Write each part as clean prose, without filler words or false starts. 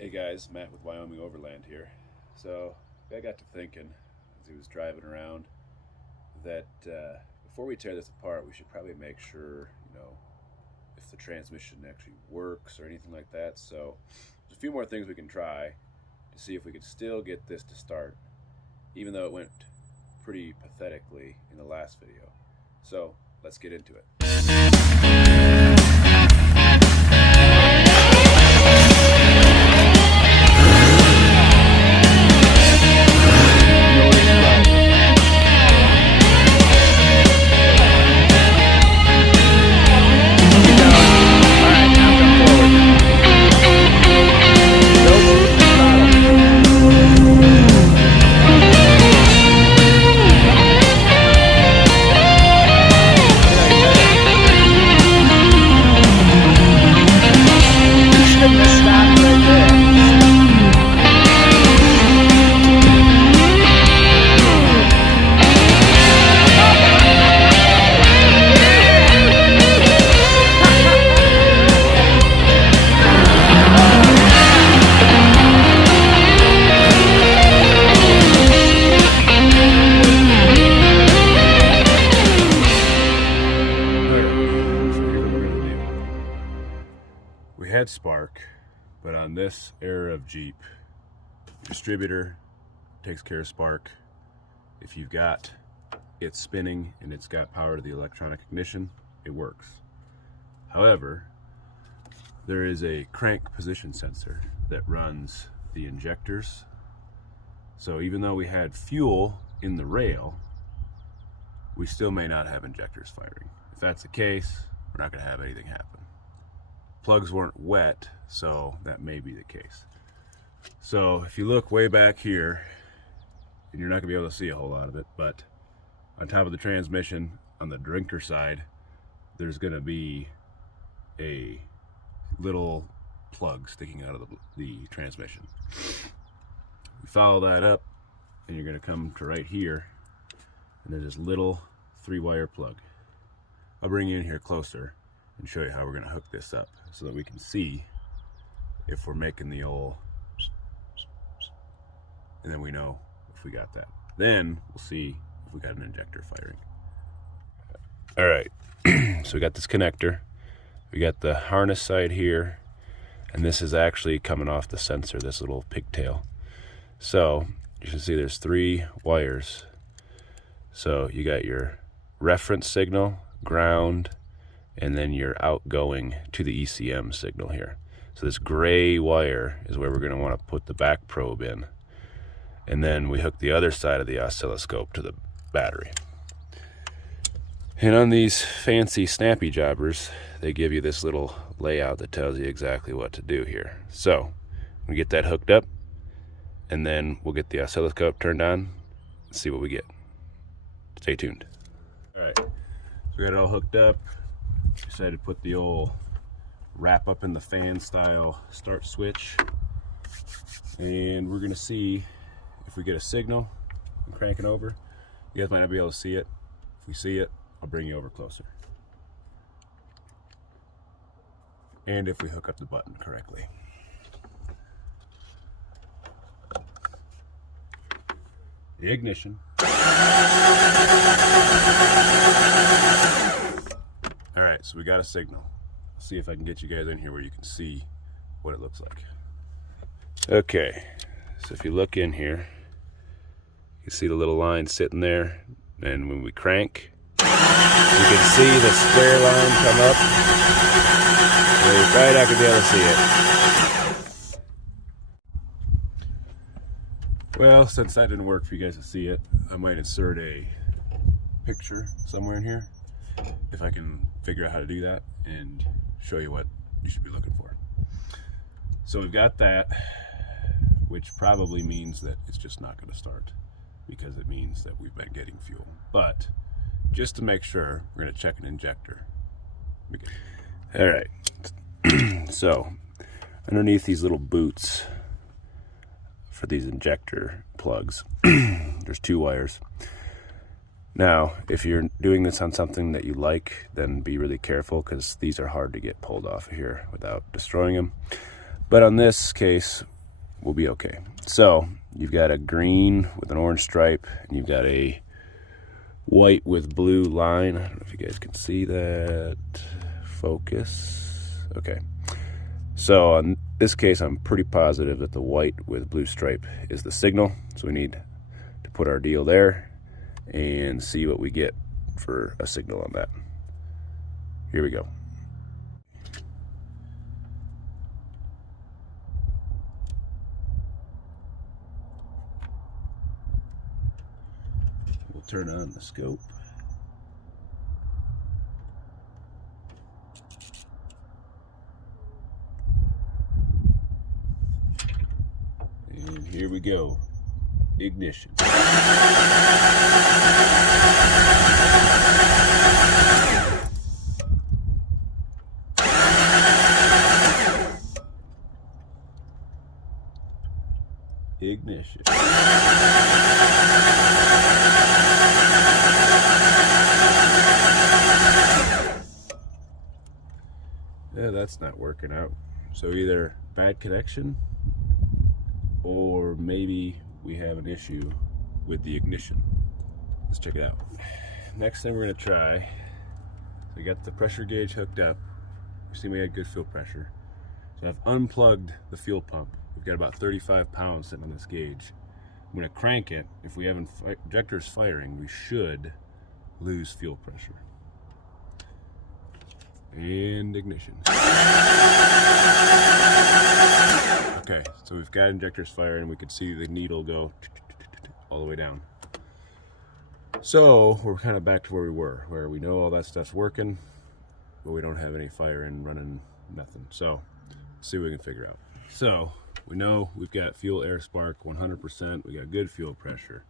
Hey guys, Matt with Wyoming Overland here. So I got to thinking as he was driving around that before we tear this apart, we should probably make sure, if the transmission actually works or anything like that. So there's a few more things we can try to see if we could still get this to start, even though it went pretty pathetically in the last video. So let's get into it. We had spark, but on this era of Jeep, distributor takes care of spark. If you've got it spinning and it's got power to the electronic ignition, it works. However, there is a crank position sensor that runs the injectors. So even though we had fuel in the rail, we still may not have injectors firing. If that's the case, we're not going to have anything happen. Plugs weren't wet, so that may be the case. So if you look way back here, and you're not gonna be able to see a whole lot of it, but on top of the transmission, on the drinker side, there's gonna be a little plug sticking out of the transmission. You follow that up, and you're gonna come to right here, and there's this little 3-wire plug. I'll bring you in here closer and show you how we're going to hook this up so that we can see if we're making the old, and then we know if we got that. Then we'll see if we got an injector firing. All right, so we got this connector, we got the harness side here, and this is actually coming off the sensor, this little pigtail. So you can see there's 3 wires. So you got your reference signal, ground, and then your outgoing to the ECM signal here. So this gray wire is where we're going to want to put the back probe in. And then we hook the other side of the oscilloscope to the battery. And on these fancy snappy jobbers, they give you this little layout that tells you exactly what to do here. So we get that hooked up, and then we'll get the oscilloscope turned on and see what we get. Stay tuned. All right, so we got it all hooked up. Decided to put the old wrap up in the fan style start switch, and we're gonna see if we get a signal. I'm cranking over. You guys might not be able to see it. If we see it, I'll bring you over closer. And if we hook up the button correctly. The ignition. All right, so we got a signal. Let's see if I can get you guys in here where you can see what it looks like. Okay, so if you look in here, you see the little line sitting there, and when we crank, you can see the square line come up. Right, I can be able to see it. Well, since that didn't work for you guys to see it, I might insert a picture somewhere in here, if I can figure out how to do that, and show you what you should be looking for. So we've got that, which probably means that it's just not going to start, because it means that we've been getting fuel. But just to make sure, we're going to check an injector. All right, so underneath these little boots for these injector plugs, there's 2 wires. Now, if you're doing this on something that you like, then be really careful, because these are hard to get pulled off of here without destroying them. But on this case, we'll be okay. So you've got a green with an orange stripe, and you've got a white with blue line. I don't know if you guys can see that. Focus. Okay. So on this case, I'm pretty positive that the white with blue stripe is the signal. So we need to put our deal there and see what we get for a signal on that. Here we go. We'll turn on the scope. And here we go. Ignition. Ignition. Yeah, that's not working out. So either bad connection, or maybe we have an issue with the ignition. Let's check it out. Next thing we're gonna try, we got the pressure gauge hooked up. We see we had good fuel pressure. So I've unplugged the fuel pump. We've got about 35 pounds sitting on this gauge. I'm gonna crank it. If we have injectors firing, we should lose fuel pressure. And ignition. Okay, so we've got injectors firing, and we can see the needle go all the way down. So we're kind of back to where we were, where we know all that stuff's working, but we don't have any firing, running, nothing. So let's see what we can figure out. So we know we've got fuel air spark 100%. We got good fuel pressure.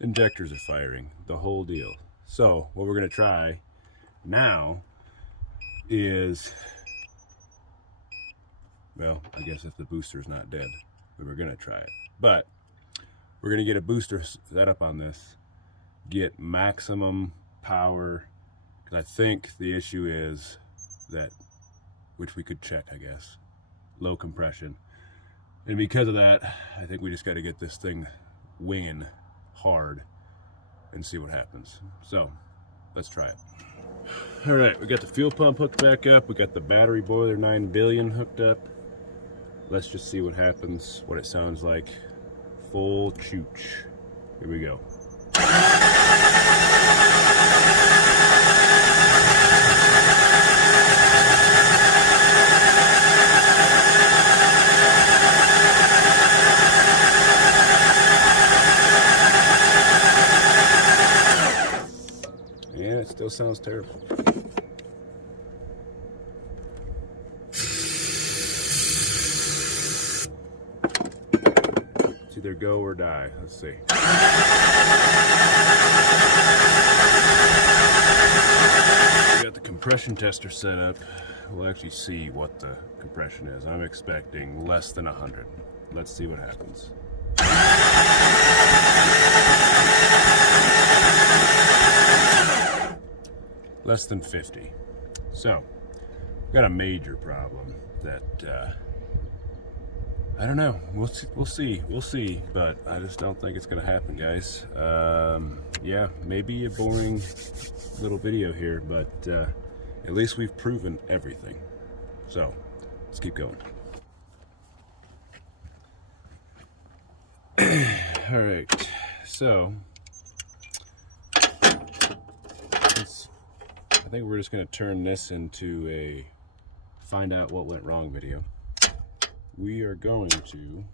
Injectors are firing, the whole deal. So what we're gonna try now is, well, I guess if the booster's not dead, then we're gonna try it. But we're gonna get a booster set up on this, get maximum power, because I think the issue is that, which we could check, I guess, low compression. And because of that, I think we just got to get this thing winging hard and see what happens. So let's try it. All right, we got the fuel pump hooked back up. We got the battery boiler 9 billion hooked up. Let's just see what happens, what it sounds like. Full chooch. Here we go. Yeah, it still sounds terrible. It's either go or die. Let's see. We got the compression tester set up. We'll actually see what the compression is. I'm expecting less than 100. Let's see what happens. Less than 50. So, we've got a major problem that, I don't know. We'll see, but I just don't think it's gonna happen, guys. Yeah, maybe a boring little video here, but at least we've proven everything. So, let's keep going. All right, so I think we're just going to turn this into a find out what went wrong video. We are going to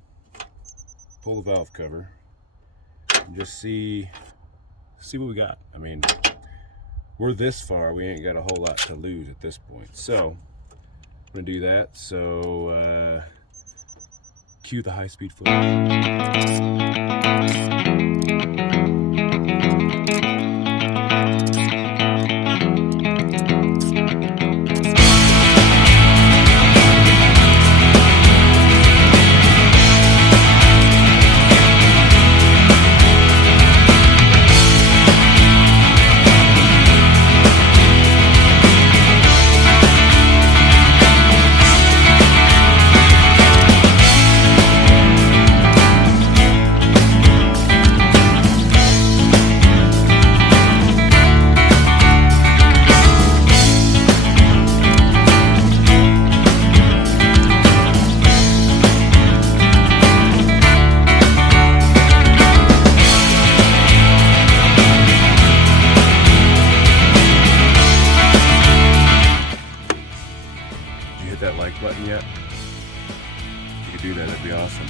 pull the valve cover and just see what we got. I mean, we're this far, we ain't got a whole lot to lose at this point. So I'm going to do that. So cue the high-speed footage. could do that, that'd be awesome.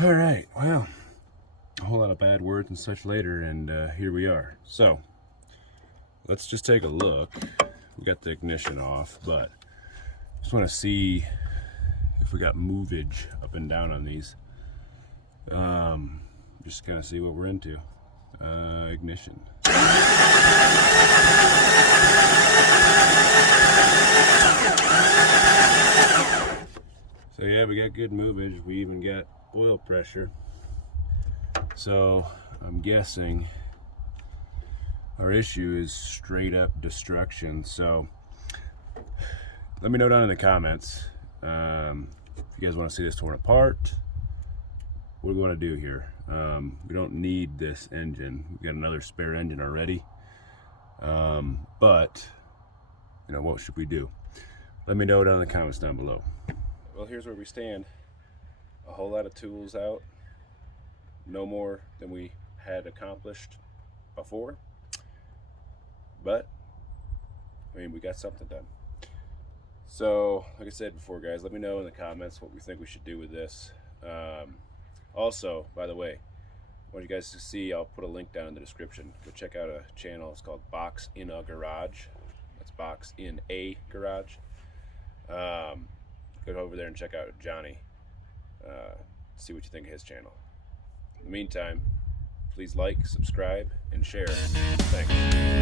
All right, well, a whole lot of bad words and such later, and here we are. So let's just take a look. We got the ignition off, but just want to see if we got movage up and down on these. Just kind of see what we're into. Ignition. So yeah, we got good movage. We even got oil pressure. So I'm guessing our issue is straight up destruction. So let me know down in the comments if you guys want to see this torn apart. What do we want to do here? We don't need this engine. We've got another spare engine already. But you know, what should we do? Let me know down in the comments down below. Well, here's where we stand. A whole lot of tools out, no more than we had accomplished before, but I mean, we got something done. So like I said before, guys, let me know in the comments what we think we should do with this. Also, by the way, I want you guys to see, I'll put a link down in the description. Go check out a channel. It's called Box in a Garage. That's Box in a Garage. Go over there and check out Johnny. See what you think of his channel. In the meantime, please like, subscribe, and share. Thanks.